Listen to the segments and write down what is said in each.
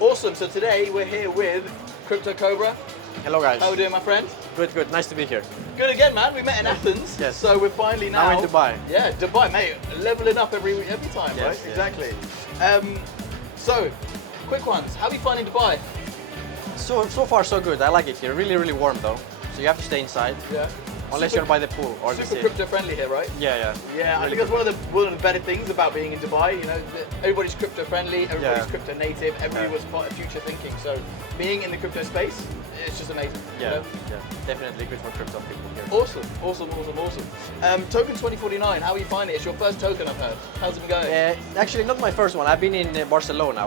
Awesome, so today we're here with Crypto Cobra. Hello guys. How are we doing, my friend? Good, good. Nice to be here. Good again, man. We met in Athens. Yes. So we're finally now in Dubai. Yeah, Dubai, mate. Leveling up every time, Yes, right? yes. Exactly. So, quick ones. How are you finding Dubai? So far so good. I like it here. Really, really warm though. So you have to stay inside. Yeah. Unless you're by the pool or the Super sea. crypto friendly here, right? Yeah. Yeah, I Really think that's one of the better things about being in Dubai. You know, everybody's crypto friendly, everybody's crypto native, everybody was part of future thinking. So being in the crypto space, it's just amazing. Yeah, You know? yeah. Definitely good for crypto people here. Awesome. Token 2049, how are you finding it? It's your first token, I've heard. How's it been going? Actually, not my first one. I've been in Barcelona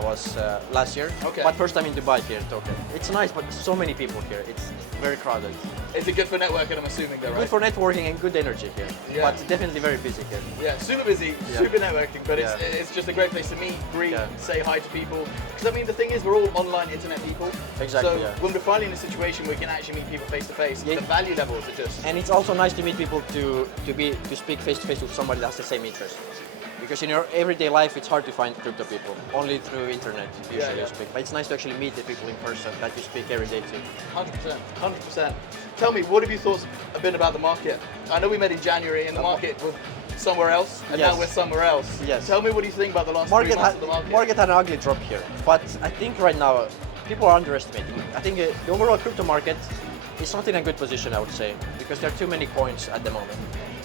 last year. Okay. But first time in Dubai here, token. It's nice, but so many people here. It's very crowded. Is it good for networking, I'm assuming, though, right? Good for networking and good energy here. Yeah. But definitely very busy here. Yeah, super busy, Yeah. super networking, but Yeah. it's just a great place to meet, greet, Yeah. say hi to people. Because I mean, the thing is, we're all online internet people. Exactly, So yeah. when we're finally in a situation where we can actually meet people face to face, Yeah. the value levels are just. And it's also nice to meet people to speak face to face with somebody that has the same interest. Because in your everyday life, it's hard to find crypto people. Only through internet usually you speak. But it's nice to actually meet the people in person that you speak every day to. 100%. Tell me, what have your thoughts been about the market? I know we met in January and the market was somewhere else, and now Yes. we're somewhere else. Yes. Tell me, what do you think about the last 3 months of the market? Market had an ugly drop here. But I think right now, people are underestimating it. I think the overall crypto market is not in a good position, I would say, because there are too many coins at the moment.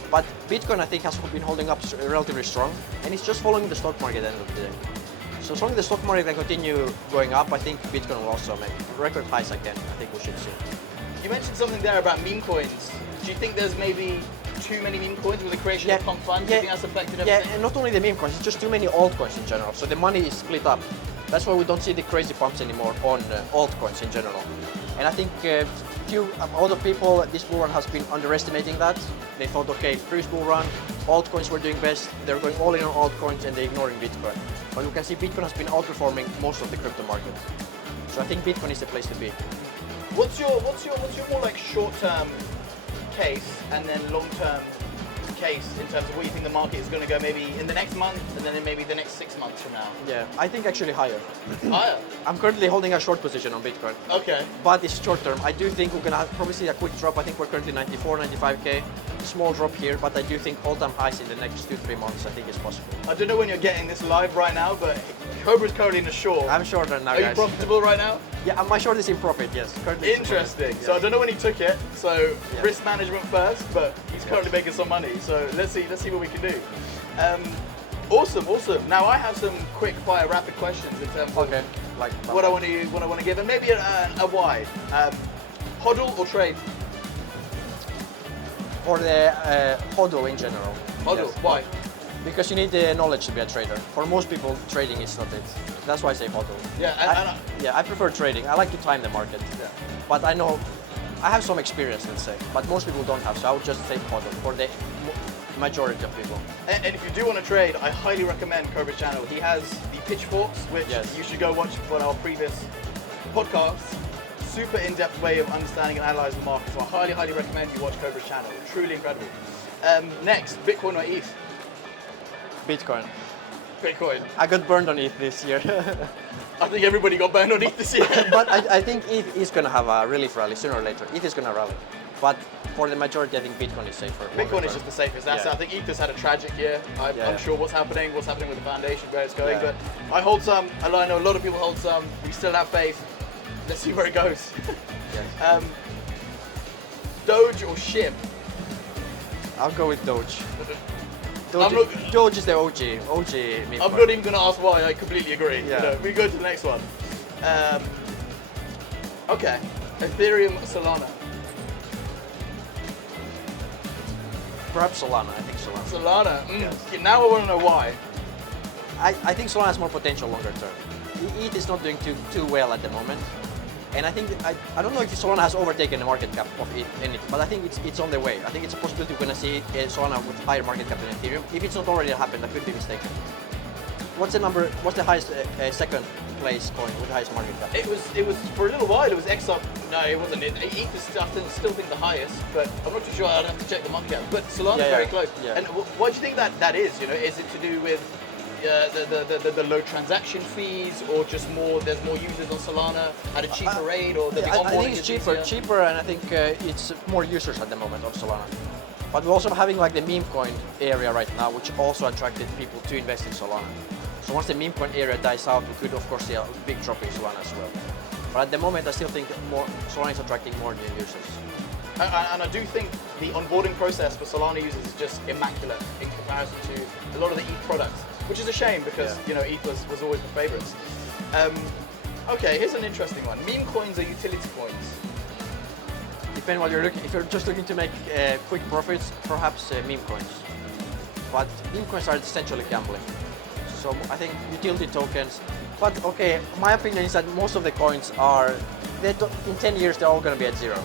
But Bitcoin, I think, has been holding up relatively strong, and it's just following the stock market at the end of the day. So as long as the stock market can continue going up, I think Bitcoin will also make record highs again. I think we should see. You mentioned something there about meme coins. Do you think there's maybe too many meme coins with the creation of punk funds? Do you think that's affected everything? Yeah, and not only the meme coins, it's just too many altcoins in general. So the money is split up. That's why we don't see the crazy pumps anymore on altcoins in general. And I think a lot of people, this bull run has been underestimating that. They thought, okay, previous bull run, altcoins were doing best. They're going all in on altcoins and they're ignoring Bitcoin. But we can see Bitcoin has been outperforming most of the crypto market. So I think Bitcoin is the place to be. What's your more like short-term case and then long-term case in terms of what you think the market is going to go maybe in the next month and then in maybe the next 6 months from now? Yeah, I think actually higher. Higher? I'm currently holding a short position on Bitcoin. Okay. But it's short term. I do think we're gonna probably see a quick drop. I think we're currently 94, 95K. Small drop here, but I do think all-time highs in the next 2-3 months, I think is possible. I don't know when you're getting this live right now, but Cobra's currently in a short. I'm short right now, Are you guys. profitable right now? Yeah, my short is in profit, yes. Currently it's in profit. Interesting. So I don't know when he took it. So Yeah. risk management first, but he's currently making some money. So let's see what we can do. Awesome. Now I have some quick fire rapid questions in terms of Okay. Like what I want to give, and maybe a why. HODL or trade? For the HODL in general. HODL. Yes. Why? Because you need the knowledge to be a trader. For most people, trading is not it. That's why I say HODL. Yeah. I prefer trading. I like to time the market. Yeah. But I know I have some experience, let's say. But most people don't have, so I would just say HODL for the majority of people. And if you do want to trade, I highly recommend Cobra's channel. He has the pitchforks, which you should go watch for our previous podcasts. Super in-depth way of understanding and analyzing the market. So I highly recommend you watch Cobra's channel. Truly incredible. Next, Bitcoin or ETH? Bitcoin. Bitcoin. I got burned on ETH this year. I think everybody got burned on ETH this year. But I think ETH is going to have a relief rally sooner or later. ETH is going to rally. But for the majority, I think Bitcoin is safer. Bitcoin is just the safest asset. Yeah. I think ETH has had a tragic year. I'm sure what's happening with the foundation, where it's going. Yeah. But I hold some, and I know a lot of people hold some. We still have faith. Let's see where it goes. Yes. DOGE or SHIB? I'll go with DOGE. Doge is the OG meme I'm coin. not even going to ask why. I completely agree. Yeah. You know, we go to the next one. Okay, Ethereum, Solana. Perhaps Solana. I think Solana. Solana. Yes. Okay, now I want to know why. I think Solana has more potential longer term. ETH is not doing too well at the moment. And I think, I don't know if Solana has overtaken the market cap of anything, but I think it's on the way. I think it's a possibility we're going to see Solana with higher market cap than Ethereum. If it's not already happened, I could be mistaken. What's the highest second place coin with the highest market cap? It was for a little while. It was XUP. No, it wasn't. ETH is still think the highest, but I'm not too sure. I'd have to check the market cap. But Solana's very close. Yeah. And why do you think that is? You know, is it to do with the low transaction fees, or just there's more users on Solana at a cheaper rate, or the onboarding I think it's is cheaper, and I think it's more users at the moment of Solana. But we're also having like the meme coin area right now, which also attracted people to invest in Solana. So once the meme coin area dies out, we could of course see a big drop in Solana as well. But at the moment, I still think Solana is attracting more new users. And I do think the onboarding process for Solana users is just immaculate in comparison to a lot of the ETH products, which is a shame because ETH was always the favorites. Okay, here's an interesting one. Meme coins are utility coins. Depending what you're looking. If you're just looking to make quick profits, perhaps meme coins. But meme coins are essentially gambling. So I think utility tokens. But okay, my opinion is that most of the coins are, in 10 years they're all going to be at zero.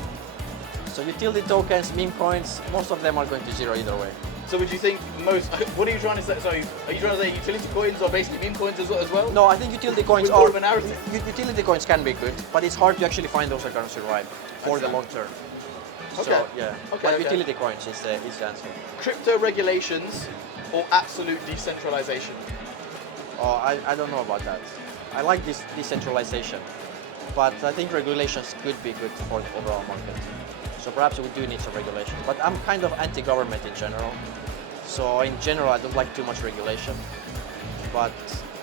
So utility tokens, meme coins, most of them are going to zero either way. So would you think what are you trying to say? So are you trying to say utility coins are basically meme coins as well? No, I think utility coins more of a narrative. Utility coins can be good, but it's hard to actually find those that are going to survive for the long term. Okay. So yeah, but utility coins is the answer. Crypto regulations or absolute decentralization? Oh, I don't know about that. I like this decentralization, but I think regulations could be good for the overall market. So perhaps we do need some regulation. But I'm kind of anti-government in general. So in general, I don't like too much regulation. But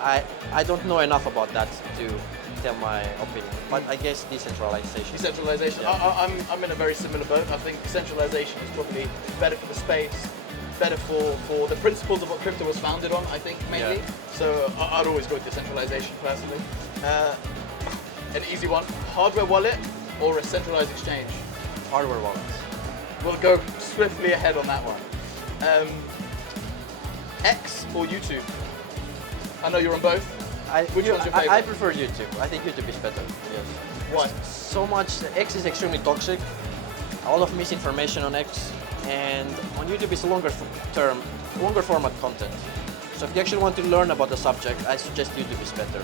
I don't know enough about that to tell my opinion. But I guess decentralization. Decentralization. Yeah. I'm in a very similar boat. I think decentralization is probably better for the space, better for the principles of what crypto was founded on, I think, mainly. Yeah. So I'd always go with decentralization personally. An easy one, hardware wallet or a centralized exchange? Hardware wallets. We'll go swiftly ahead on that one. X or YouTube? I know you're on both. Which one's your favorite? I prefer YouTube. I think YouTube is better. Yes. Why? So much. X is extremely toxic. A lot of misinformation on X, and on YouTube is longer format content. So if you actually want to learn about the subject, I suggest YouTube is better.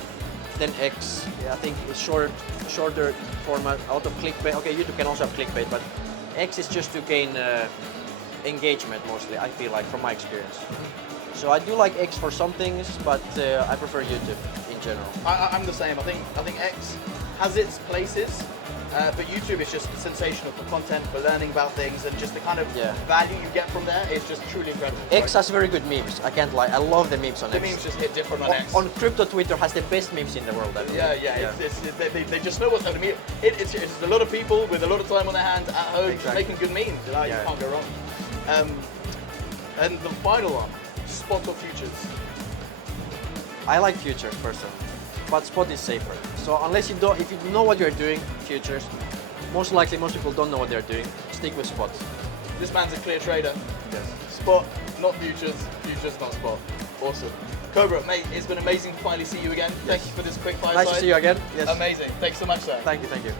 Then X, I think it's shorter format, out of clickbait. Okay, YouTube can also have clickbait, but X is just to gain engagement mostly, I feel like, from my experience. So I do like X for some things, but I prefer YouTube in general. I'm the same. I think X has its places, but YouTube is just sensational for content, for learning about things, and just the kind of value you get from there is just truly incredible. X has very good memes, I can't lie. I love the memes on X. The memes just hit different on X. On crypto Twitter has the best memes in the world, I believe. Yeah. They just know what's happening. It's a lot of people with a lot of time on their hands at home just making good memes. You can't go wrong. And the final one, spot or futures? I like futures personally, but spot is safer. So unless if you know what you're doing, futures, most likely most people don't know what they're doing, stick with spot. This man's a clear trader. Yes. Spot, not futures, futures, not spot. Awesome. Cobra, mate, it's been amazing to finally see you again. Thank you for this quick fireside. Nice to see you again. Yes. Amazing. Thanks so much, sir. Thank you.